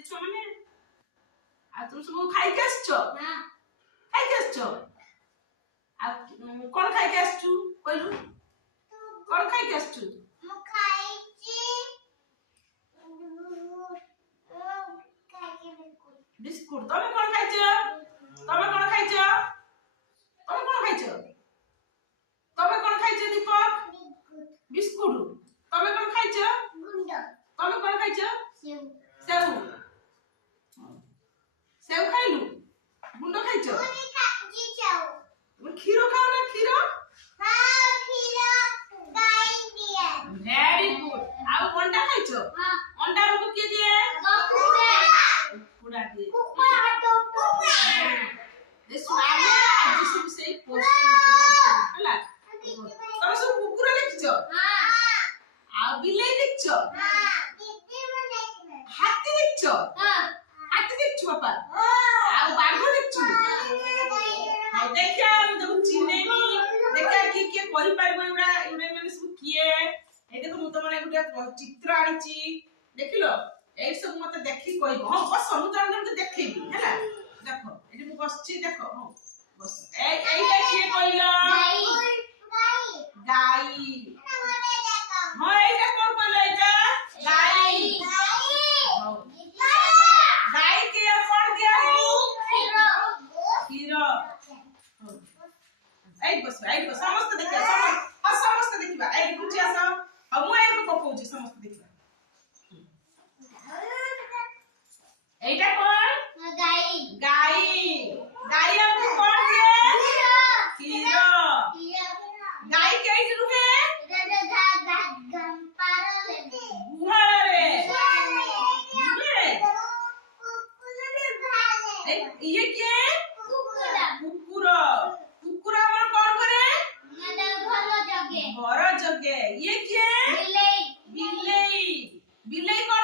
ରାତି ଛୁଆ ମାନେ ଆଉ ତୁମ ସବୁ ଖାଇକି ଆସିଛ ନା ଖାଇକି ଆସିଛ ଆଉ କଣ ଖାଇକି ଆସିଛୁ କହିଲୁ କଣ ଖାଇକି ଆସିଛୁ ମୁଁ ଖାଇଛି बिस्कुट तमे कोन खाइछ तमे कोन खाइछ तमे कोन खाइछ दीपक बिस्कुट तमे कोन खाइछ गुंड तमे कोन खाइछ सेव सेव खाइलु गुंड खाइछ ओनी खाइछि सेव तुम खीरो खाओ ना खीरो हां खीरो गाय दिए वेरी गुड आ अंडा खाइछ हां अंडा हमको के दिए कुकुड़ा दिए चित्र आनी देख लो ए सब मत देखि कहब हां बस समुद्र के देखिबी हैला देखो एठी मु बसची देखो हां बस एइटा के कहलो गाई हां एइटा कोन कहलो एइटा गाई गाई के कोन के खीरो एइ बस समस्त देखिबा समस्त देखिबा एइ कुछ आसा अब मु एक पकोजी समस्त देखिबा एटा कोन गाई हमको कोन दिए खीरो गाई केइट रुहे गुहारे ये के कुकुर हमर कोन करे घर जगे ये के